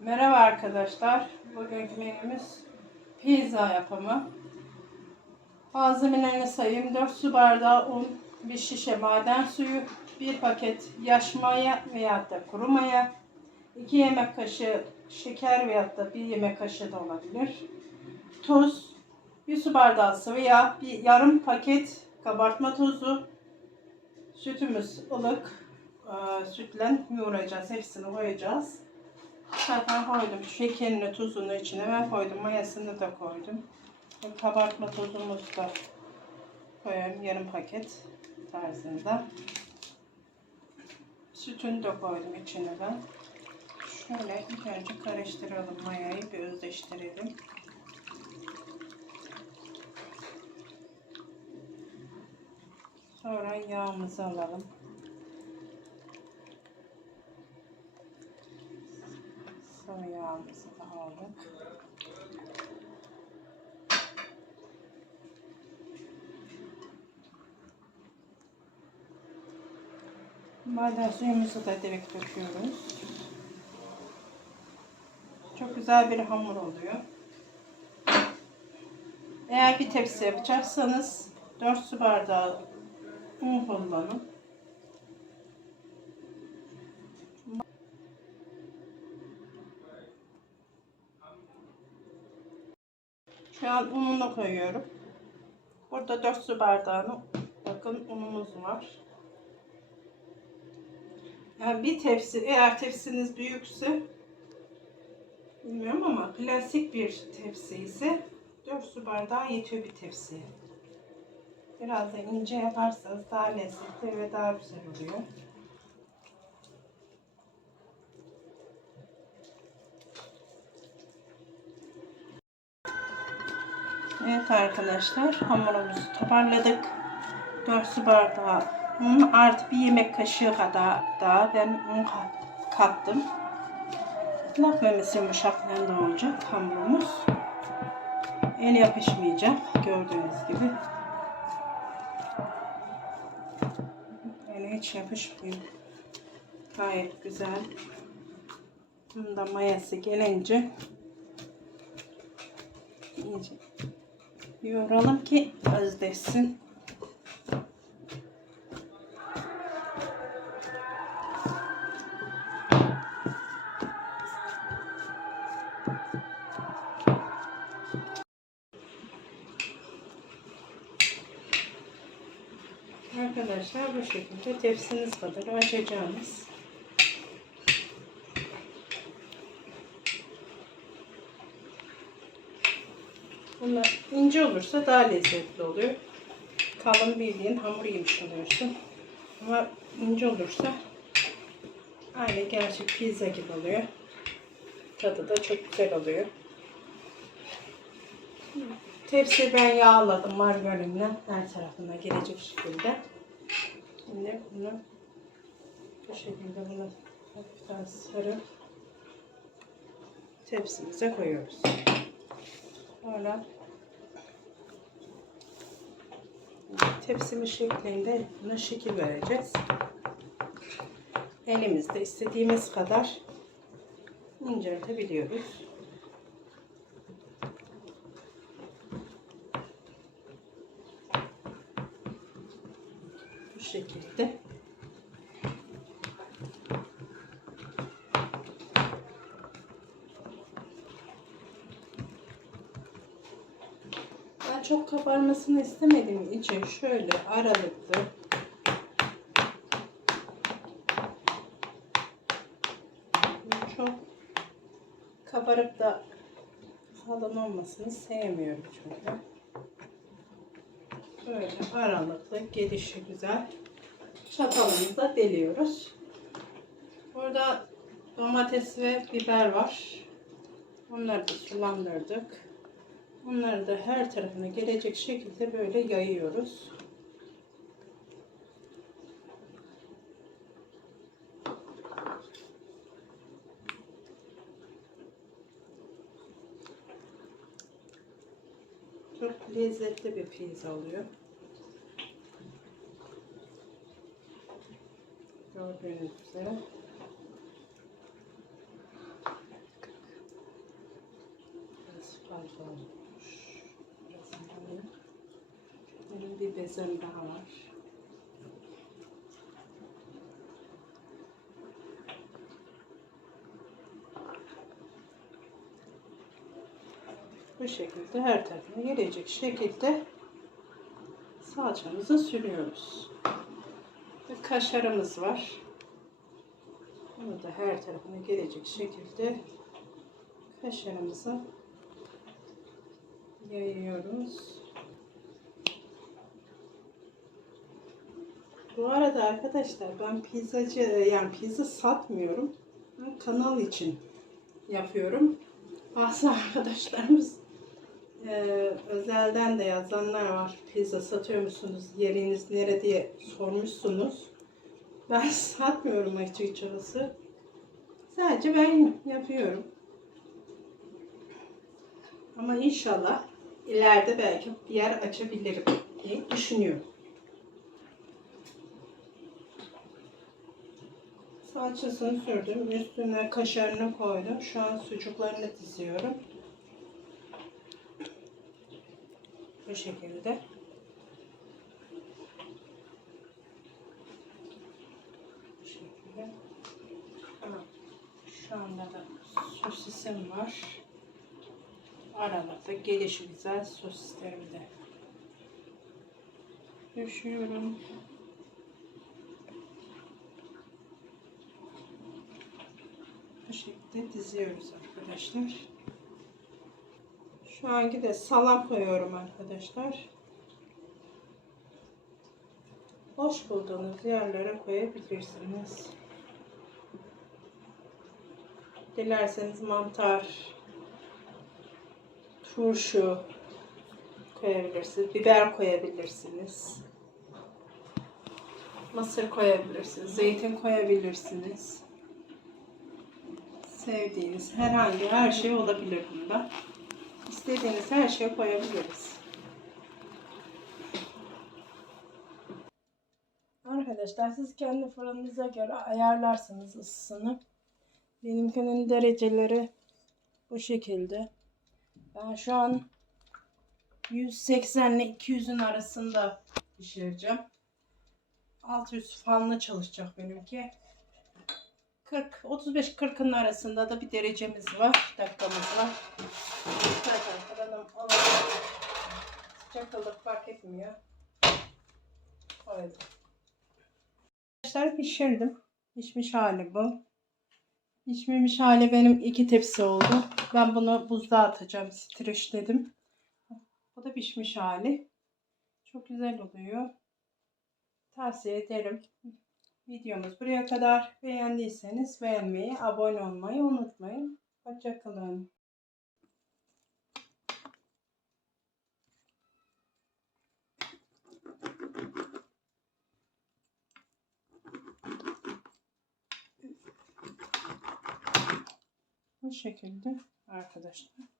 Merhaba arkadaşlar. Bugünkü menümüz pizza yapımı. Malzemelerini sayayım. 4 su bardağı un, 1 şişe maden suyu, 1 paket yaş maya veya da kuru maya, 2 yemek kaşığı şeker veya da 1 yemek kaşığı da olabilir. Tuz, 1 su bardağı sıvı yağ, bir yarım paket kabartma tozu, sütümüz ılık, Ee, sütle yoğuracağız. Hepsini koyacağız. Zaten koydum. Şekerini, tuzunu içine ben koydum. Mayasını da koydum. Kabartma tozumuzu da koyuyorum. Yarım paket tarzında. Sütünü de koydum içine ben. Şöyle ilk önce karıştıralım mayayı bir özleştirelim. Sonra yağımızı alalım. Sıvı yağımızı da aldık. Maden suyumuzu da direkt döküyoruz. Çok güzel bir hamur oluyor. Eğer bir tepsi yapacaksanız 4 su bardağı un kullanın. Şu an ununu koyuyorum. Burada 4 su bardağını bakın unumuz var. Yani bir tepsi eğer tepsiniz büyükse bilmiyorum ama klasik bir tepsi ise 4 su bardağı yetiyor bir tepsiye. Biraz da ince yaparsanız daha lezzetli ve daha güzel oluyor. Evet arkadaşlar hamurumuzu toparladık. 4 su bardağı un artı bir yemek kaşığı kadar daha ben un kat- kattım. Laf memesi yumuşaklığında olacak hamurumuz. El yapışmayacak gördüğünüz gibi. Yani hiç yapışmıyor. Gayet güzel. Bunda mayası gelince iyice yoğuralım ki özdeşsin. Arkadaşlar bu şekilde tepsiniz kadar açacağımız Bunlar ince olursa daha lezzetli oluyor. Kalın bildiğin hamur yemiş oluyorsun. Ama ince olursa aynı gerçek pizza gibi oluyor. Tadı da çok güzel oluyor. Tepsi ben yağladım margarinle her tarafına gelecek şekilde. Şimdi bunu bu şekilde bunu hafiften sarıp tepsimize koyuyoruz. Sonra tepsimiz şeklinde buna şekil vereceğiz. Elimizde istediğimiz kadar inceltebiliyoruz. Şekilde. Ben çok kabarmasını istemediğim için şöyle aralıklı çok kabarıp da kalın olmasını sevmiyorum çünkü. Böyle aralıklı gelişi güzel çatalımızla deliyoruz. Burada domates ve biber var. Onları da sulandırdık. Bunları da her tarafına gelecek şekilde böyle yayıyoruz. lezzetli bir pizza oluyor. Gördüğünüz üzere. Biraz fazla olmuş. Biraz Benim bir bezem daha var. Bu şekilde her tarafına gelecek şekilde salçamızı sürüyoruz. Ve kaşarımız var. Bunu da her tarafına gelecek şekilde kaşarımızı yayıyoruz. Bu arada arkadaşlar ben pizzacı yani pizza satmıyorum. Ben kanal için yapıyorum. Bazı arkadaşlarımız eee, özelden de yazanlar var. Pizza satıyor musunuz? Yeriniz nere diye sormuşsunuz. Ben satmıyorum açıkçası. Sadece ben yapıyorum. Ama inşallah ileride belki bir yer açabilirim diye düşünüyorum. Salçasını sürdüm. Üstüne kaşarını koydum. Şu an sucuklarını diziyorum. Şekilde. Şekilde. Şu anda da sosisim var. Aralarda gelişi güzel sosislerimi de düşüyorum. Bu şekilde diziyoruz arkadaşlar. Şu anki de salam koyuyorum arkadaşlar. Hoş bulduğunuz yerlere koyabilirsiniz. Dilerseniz mantar, turşu koyabilirsiniz. Biber koyabilirsiniz. Mısır koyabilirsiniz. Zeytin koyabilirsiniz. Sevdiğiniz herhangi her şey olabilir bunda. İstediğiniz her şeyi koyabiliriz. Arkadaşlar siz kendi fırınınıza göre ayarlarsınız ısısını. Benimkinin dereceleri bu şekilde. Ben şu an 180 ile 200'ün arasında pişireceğim. Alt üst fanlı çalışacak benimki. 40 35-40'ın arasında da bir derecemiz var. Dakikamız var. Zaten fırınım alalım. Sıcaklık fark etmiyor. Koydum. Arkadaşlar pişirdim. Pişmiş hali bu. Pişmemiş hali benim iki tepsi oldu. Ben bunu buzluğa atacağım. Streçledim. Bu da pişmiş hali. Çok güzel oluyor. Tavsiye ederim. Videomuz buraya kadar. Beğendiyseniz beğenmeyi, abone olmayı unutmayın. Hoşçakalın. Bu şekilde arkadaşlar.